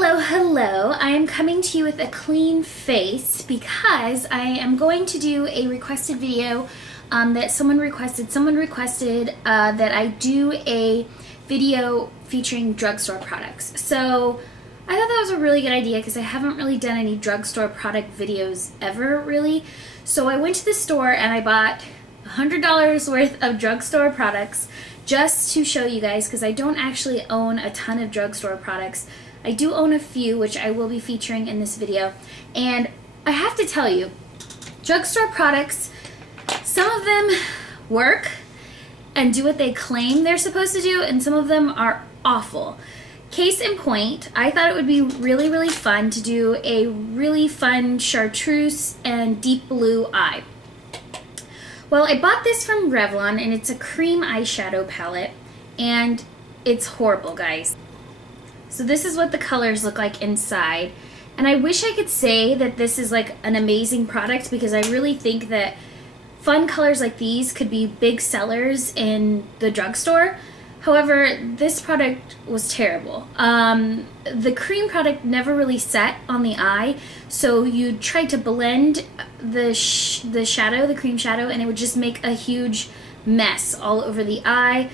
Hello, hello. I am coming to you with a clean face because I am going to do a requested video that someone requested. Someone requested that I do a video featuring drugstore products. So I thought that was a really good idea because I haven't really done any drugstore product videos ever, really. So I went to the store and I bought $100 worth of drugstore products just to show you guys, because I don't actually own a ton of drugstore products. I do own a few, which I will be featuring in this video. And I have to tell you, drugstore products, some of them work and do what they claim they're supposed to do, and some of them are awful. Case in point, I thought it would be really, really fun to do a really fun chartreuse and deep blue eye. Well, I bought this from Revlon, and it's a cream eyeshadow palette, and it's horrible, guys. So this is what the colors look like inside, and I wish I could say that this is like an amazing product, because I really think that fun colors like these could be big sellers in the drugstore. However, this product was terrible. The cream product never really set on the eye, so you try to blend the shadow, the cream shadow, and it would just make a huge mess all over the eye.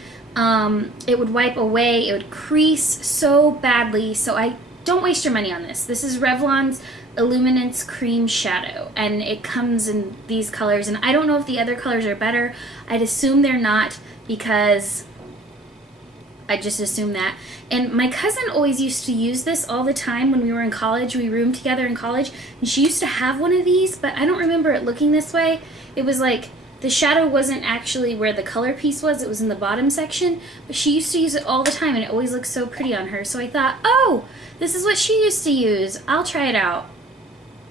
It would wipe away, it would crease so badly, so I don't waste your money on this. This is Revlon's Illuminance Cream Shadow, and it comes in these colors, and I don't know if the other colors are better. I'd assume they're not, because I just assume that. And my cousin always used to use this all the time when we were in college. We roomed together in college, and she used to have one of these, but I don't remember it looking this way. It was like the shadow wasn't actually where the color piece was, it was in the bottom section, but she used to use it all the time, and it always looked so pretty on her. So I thought, oh, this is what she used to use. I'll try it out.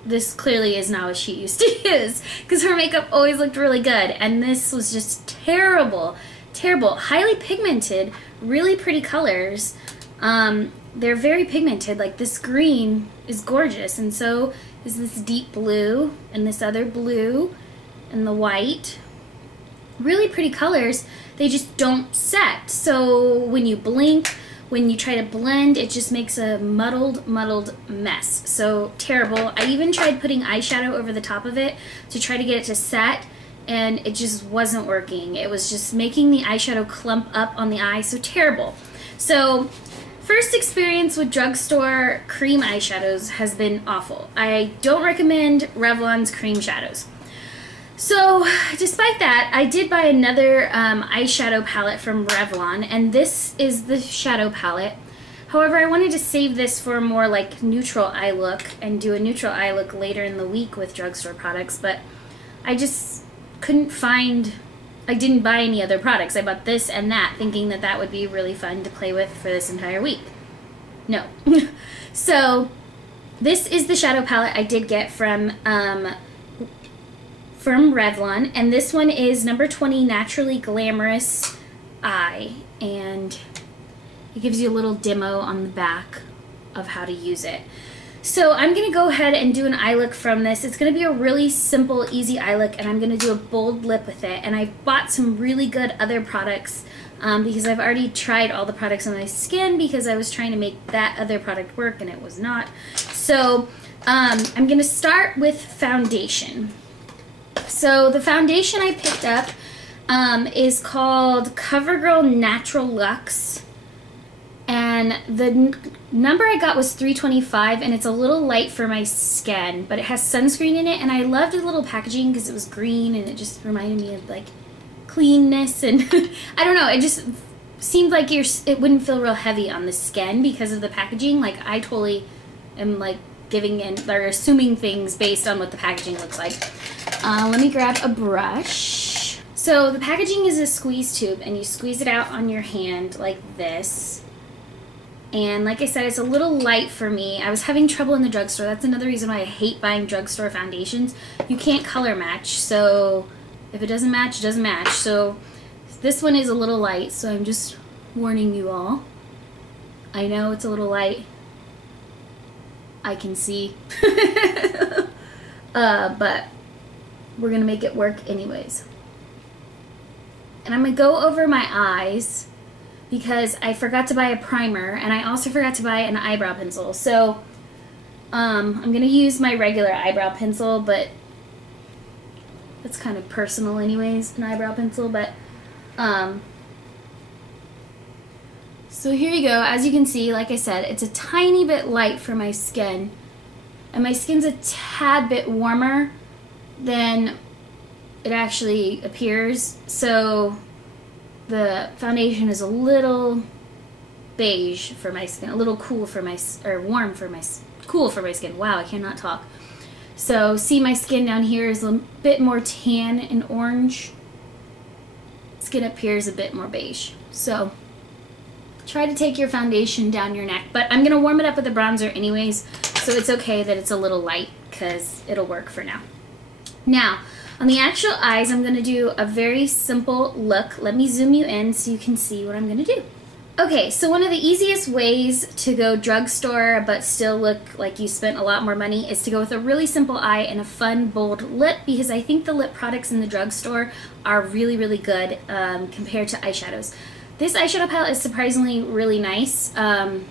This clearly is not what she used to use, because her makeup always looked really good, and this was just terrible. Terrible. Highly pigmented, really pretty colors. They're very pigmented. Like, this green is gorgeous, and so is this deep blue, and this other blue, and the white. Really pretty colors. They just don't set. So when you blink, when you try to blend, it just makes a muddled mess. So terrible. I even tried putting eyeshadow over the top of it to try to get it to set, and it just wasn't working. It was just making the eyeshadow clump up on the eye, so terrible. So first experience with drugstore cream eyeshadows has been awful. I don't recommend Revlon's cream shadows. So despite that, I did buy another eyeshadow palette from Revlon, and this is the shadow palette. However, I wanted to save this for a more like neutral eye look and do a neutral eye look later in the week with drugstore products, but I just couldn't find, I didn't buy any other products. I bought this and that, thinking that that would be really fun to play with for this entire week. No. So this is the shadow palette I did get from Revlon, and this one is number 20 Naturally Glamorous Eye, and it gives you a little demo on the back of how to use it. So I'm going to go ahead and do an eye look from this. It's going to be a really simple, easy eye look, and I'm going to do a bold lip with it. And I bought some really good other products because I've already tried all the products on my skin, because I was trying to make that other product work and it was not. So I'm going to start with foundation. So the foundation I picked up is called CoverGirl Natural Luxe. And the number I got was 325, and it's a little light for my skin, but it has sunscreen in it, and I loved the little packaging because it was green and it just reminded me of like cleanness, and I don't know, it just seemed like it wouldn't feel real heavy on the skin because of the packaging. Like, I totally am like giving in or assuming things based on what the packaging looks like. Let me grab a brush. So the packaging is a squeeze tube, and you squeeze it out on your hand like this. And like I said, it's a little light for me. I was having trouble in the drugstore. That's another reason why I hate buying drugstore foundations. You can't color match, so if it doesn't match, it doesn't match. So this one is a little light, so I'm just warning you all. I know it's a little light. I can see. But we're gonna make it work anyways. And I'm gonna go over my eyes. because I forgot to buy a primer, and I also forgot to buy an eyebrow pencil. So I'm going to use my regular eyebrow pencil, but it's kind of personal anyways, an eyebrow pencil. But so here you go. As you can see, like I said, it's a tiny bit light for my skin, and my skin's a tad bit warmer than it actually appears, so the foundation is a little beige for my skin, a little cool for my, or warm for my, cool for my skin. Wow, I cannot talk. So see, my skin down here is a bit more tan and orange. Skin up here is a bit more beige. So try to take your foundation down your neck, but I'm gonna warm it up with a bronzer anyways, so it's okay that it's a little light because it'll work for now. Now, on the actual eyes, I'm going to do a very simple look. Let me zoom you in so you can see what I'm going to do. Okay, so one of the easiest ways to go drugstore but still look like you spent a lot more money is to go with a really simple eye and a fun, bold lip, because I think the lip products in the drugstore are really, really good compared to eyeshadows. This eyeshadow palette is surprisingly really nice, and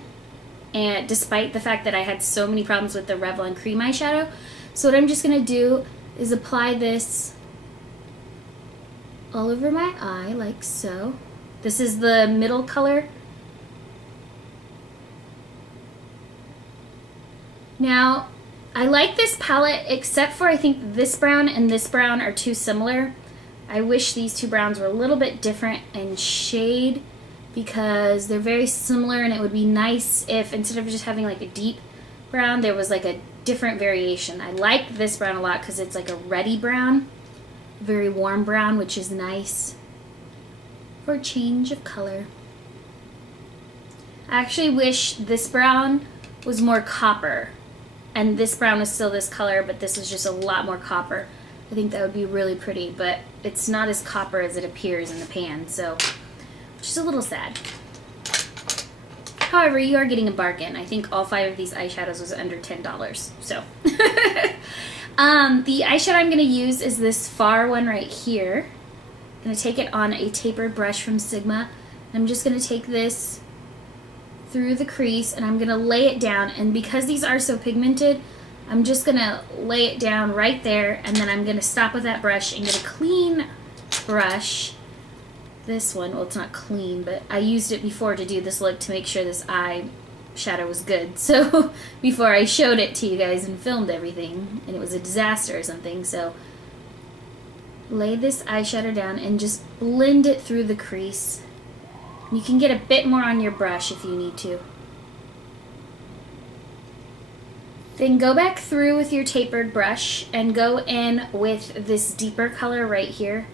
despite the fact that I had so many problems with the Revlon cream eyeshadow. So what I'm just going to do is apply this all over my eye, like so. This is the middle color. Now, I like this palette, except for I think this brown and this brown are too similar. I wish these two browns were a little bit different in shade, because they're very similar, and it would be nice if instead of just having like a deep brown, there was like a different variation. I like this brown a lot because it's like a reddy brown, very warm brown, which is nice for a change of color. I actually wish this brown was more copper, and this brown is still this color, but this is just a lot more copper. I think that would be really pretty, but it's not as copper as it appears in the pan, so which is a little sad. However, you are getting a bargain. I think all 5 of these eyeshadows was under $10, so. The eyeshadow I'm going to use is this far one right here. I'm going to take it on a tapered brush from Sigma. I'm just going to take this through the crease, and I'm going to lay it down, and because these are so pigmented, I'm just going to lay it down right there, and then I'm going to stop with that brush and get a clean brush. This one, well, it's not clean, but I used it before to do this look to make sure this eye shadow was good. So before I showed it to you guys and filmed everything, and it was a disaster or something, so lay this eyeshadow down and just blend it through the crease. You can get a bit more on your brush if you need to. Then go back through with your tapered brush and go in with this deeper color right here.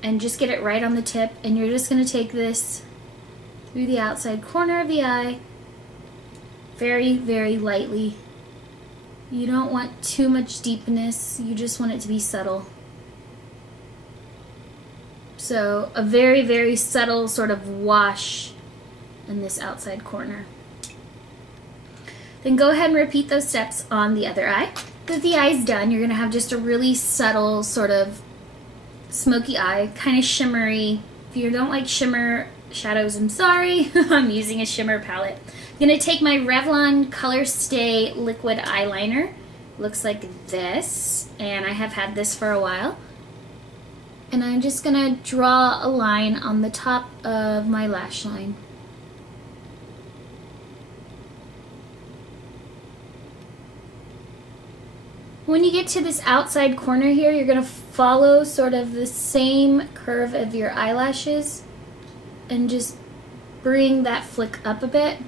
And just get it right on the tip, and you're just going to take this through the outside corner of the eye very, very lightly. You don't want too much deepness, you just want it to be subtle. So a very, very subtle sort of wash in this outside corner. Then go ahead and repeat those steps on the other eye. With the eyes done, you're going to have just a really subtle sort of smoky eye, kind of shimmery. If you don't like shimmer shadows, I'm sorry. I'm using a shimmer palette. I'm going to take my Revlon Color Stay liquid eyeliner. Looks like this, and I have had this for a while. And I'm just going to draw a line on the top of my lash line. When you get to this outside corner here, you're going to follow sort of the same curve of your eyelashes and just bring that flick up a bit.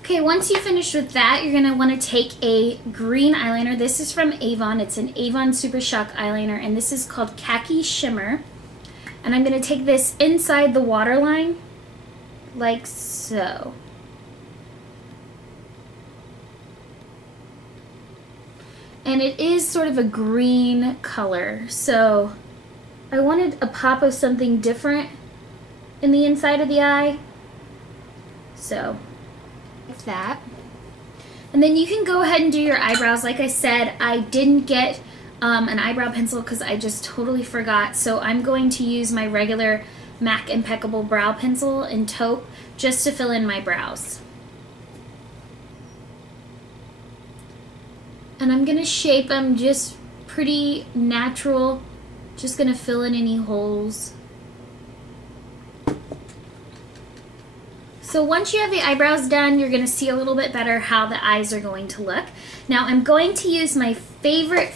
Okay, once you finish with that, you're going to want to take a green eyeliner. This is from Avon. It's an Avon Super Shock eyeliner, and this is called Khaki Shimmer. And I'm going to take this inside the waterline, like so. And it is sort of a green color, so I wanted a pop of something different in the inside of the eye. So, like that. And then you can go ahead and do your eyebrows. Like I said, I didn't get an eyebrow pencil because I just totally forgot. So I'm going to use my regular MAC Impeccable Brow Pencil in taupe just to fill in my brows. And I'm going to shape them just pretty natural, just going to fill in any holes. So once you have the eyebrows done, you're going to see a little bit better how the eyes are going to look. Now I'm going to use my favorite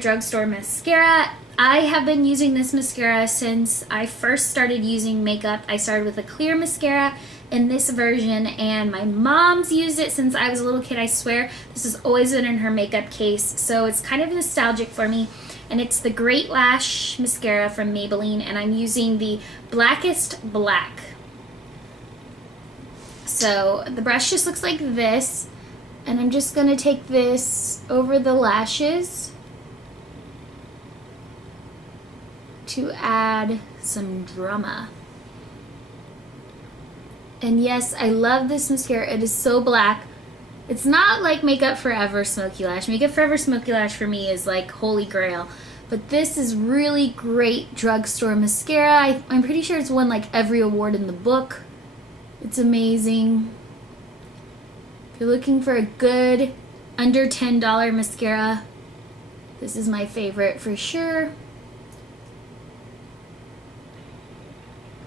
Drugstore mascara. I have been using this mascara since I first started using makeup. I started with a clear mascara in this version, and my mom's used it since I was a little kid. I swear this has always been in her makeup case, so it's kind of nostalgic for me. And it's the Great Lash Mascara from Maybelline, and I'm using the Blackest Black. So the brush just looks like this, and I'm just going to take this over the lashes to add some drama. And yes, I love this mascara. It is so black. It's not like Makeup Forever Smoky Lash. Makeup Forever Smoky Lash for me is like holy grail. But this is really great Drugstore mascara. I'm pretty sure it's won like every award in the book. It's amazing. If you're looking for a good under $10 mascara, this is my favorite for sure.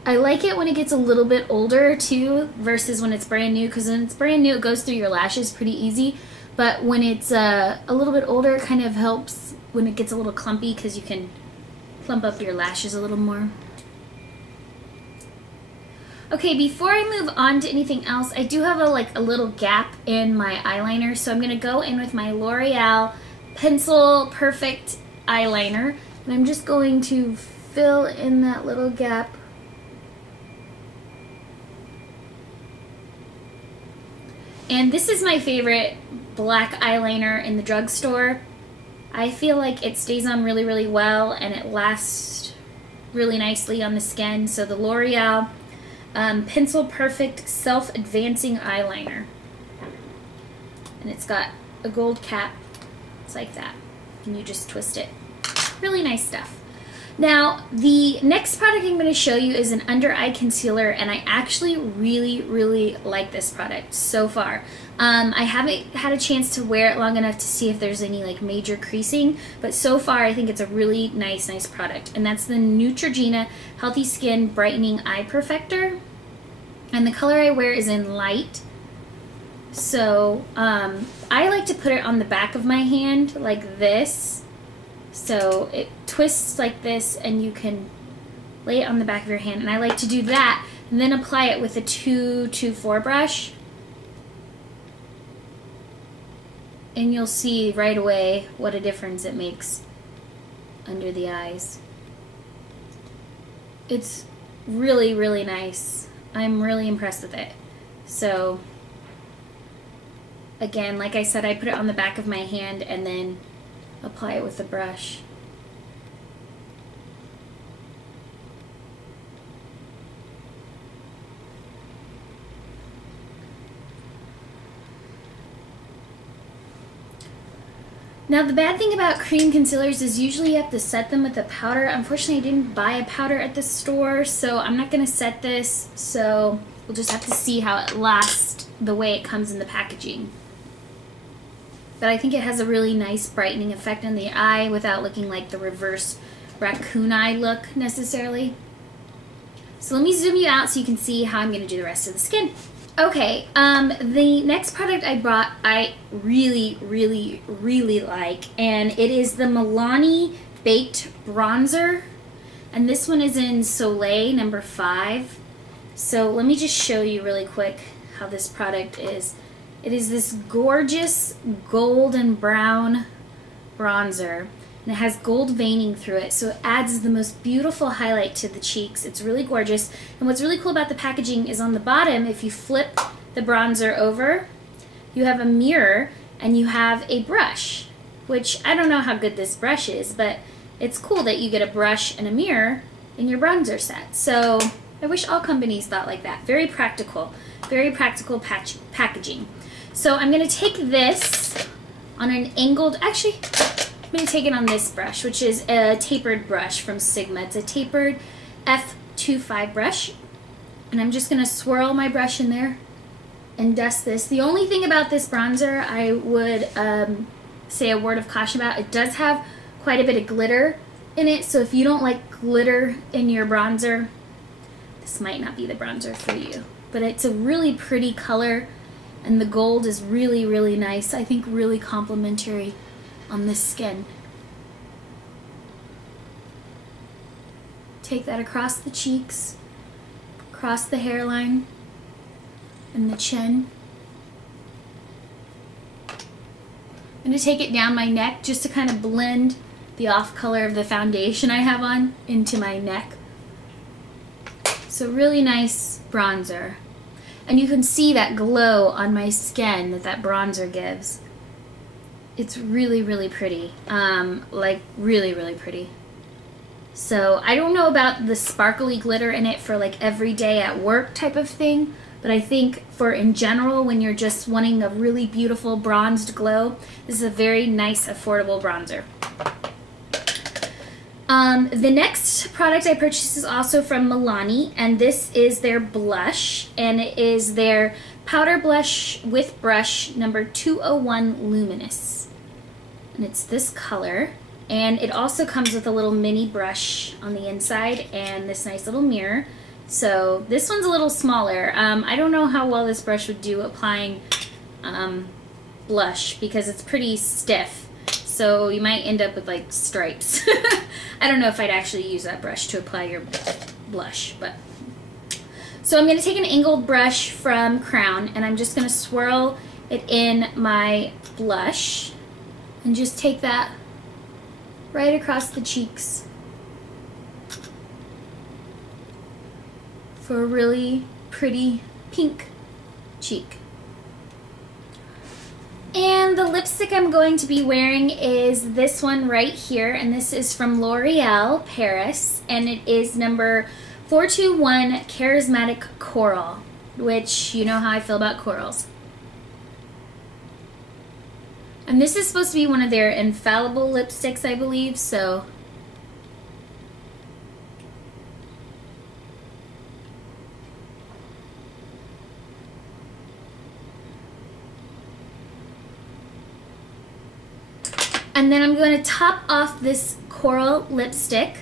I like it when it gets a little bit older too versus when it's brand new, because when it's brand new it goes through your lashes pretty easy, but when it's a little bit older it kind of helps when it gets a little clumpy because you can plump up your lashes a little more. Okay, before I move on to anything else, I do have a little gap in my eyeliner, so I'm going to go in with my L'Oreal Pencil Perfect eyeliner, and I'm just going to fill in that little gap. And this is my favorite black eyeliner in the drugstore. I feel like it stays on really, really well, and it lasts really nicely on the skin. So the L'Oreal Pencil Perfect Self-Advancing Eyeliner. And it's got a gold cap. It's like that. And you just twist it. Really nice stuff. Now, the next product I'm going to show you is an under eye concealer, and I actually really, really like this product so far. I haven't had a chance to wear it long enough to see if there's any like major creasing, but so far I think it's a really nice product. And that's the Neutrogena Healthy Skin Brightening Eye Perfector. And the color I wear is in light. So I like to put it on the back of my hand like this. So it twists like this, and you can lay it on the back of your hand. And I like to do that and then apply it with a 224 brush. And you'll see right away what a difference it makes under the eyes. It's really, really nice. I'm really impressed with it. So again, like I said, I put it on the back of my hand and then apply it with the brush. Now the bad thing about cream concealers is usually you have to set them with a powder. Unfortunately, I didn't buy a powder at the store, so I'm not going to set this, so we'll just have to see how it lasts the way it comes in the packaging. But I think it has a really nice brightening effect on the eye without looking like the reverse raccoon eye look necessarily. So let me zoom you out so you can see how I'm going to do the rest of the skin. Okay, the next product I bought I really, really, really like, and it is the Milani Baked Bronzer, and this one is in Soleil number 5. So let me just show you really quick how this product is. It is this gorgeous gold and brown bronzer, and it has gold veining through it, so it adds the most beautiful highlight to the cheeks. It's really gorgeous, and what's really cool about the packaging is on the bottom, if you flip the bronzer over, you have a mirror and you have a brush, which I don't know how good this brush is, but it's cool that you get a brush and a mirror in your bronzer set. So I wish all companies thought like that. Very practical packaging. So I'm going to take this on an angled, actually, going to take it on this brush, which is a tapered brush from Sigma. It's a tapered F25 brush. And I'm just going to swirl my brush in there and dust this. The only thing about this bronzer I would say a word of caution about, it does have quite a bit of glitter in it. So if you don't like glitter in your bronzer, this might not be the bronzer for you. But it's a really pretty color, and the gold is really, really nice. I think really complimentary on this skin. Take that across the cheeks, across the hairline, and the chin. I'm going to take it down my neck just to kind of blend the off color of the foundation I have on into my neck. So really nice bronzer. And you can see that glow on my skin that that bronzer gives. It's really, really pretty. Like really, really pretty. So I don't know about the sparkly glitter in it for like everyday at work type of thing, but I think for in general, when you're just wanting a really beautiful bronzed glow, this is a very nice, affordable bronzer. The next product I purchased is also from Milani, and this is their blush, and it is their powder blush with brush number 201 Luminous. And it's this color, and it also comes with a little mini brush on the inside and this nice little mirror. So this one's a little smaller. I don't know how well this brush would do applying blush because it's pretty stiff. So you might end up with like stripes. I don't know if I'd actually use that brush to apply your blush, but. So I'm going to take an angled brush from Crown, and I'm just going to swirl it in my blush and just take that right across the cheeks for a really pretty pink cheek. And the lipstick I'm going to be wearing is this one right here, and this is from L'Oreal Paris, and it is number 421 Charismatic Coral, which you know how I feel about corals. And this is supposed to be one of their infallible lipsticks, I believe, so. And then I'm going to top off this coral lipstick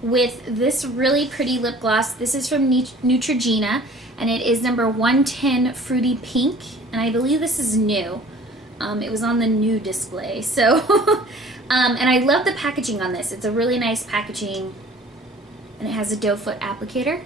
with this really pretty lip gloss. This is from Neutrogena, and it is number 110 Fruity Pink, and I believe this is new. It was on the new display, so and I love the packaging on this. It's a really nice packaging, and it has a doe foot applicator.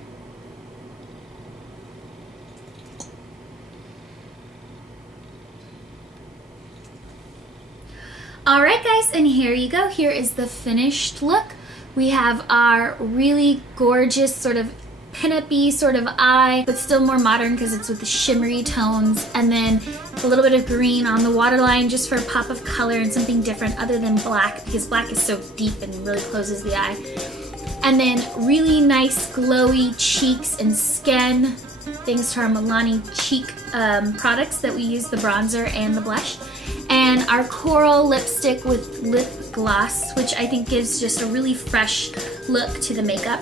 Alright guys, and here you go. Here is the finished look. We have our really gorgeous sort of pin-up-y sort of eye, but still more modern because it's with the shimmery tones, and then a little bit of green on the waterline just for a pop of color and something different other than black, because black is so deep and really closes the eye. And then really nice glowy cheeks and skin, thanks to our Milani cheek products that we use, the bronzer and the blush. And our coral lipstick with lip gloss, which I think gives just a really fresh look to the makeup.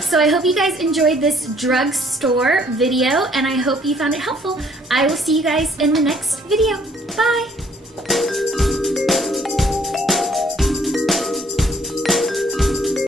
So I hope you guys enjoyed this drugstore video, and I hope you found it helpful. I will see you guys in the next video. Bye!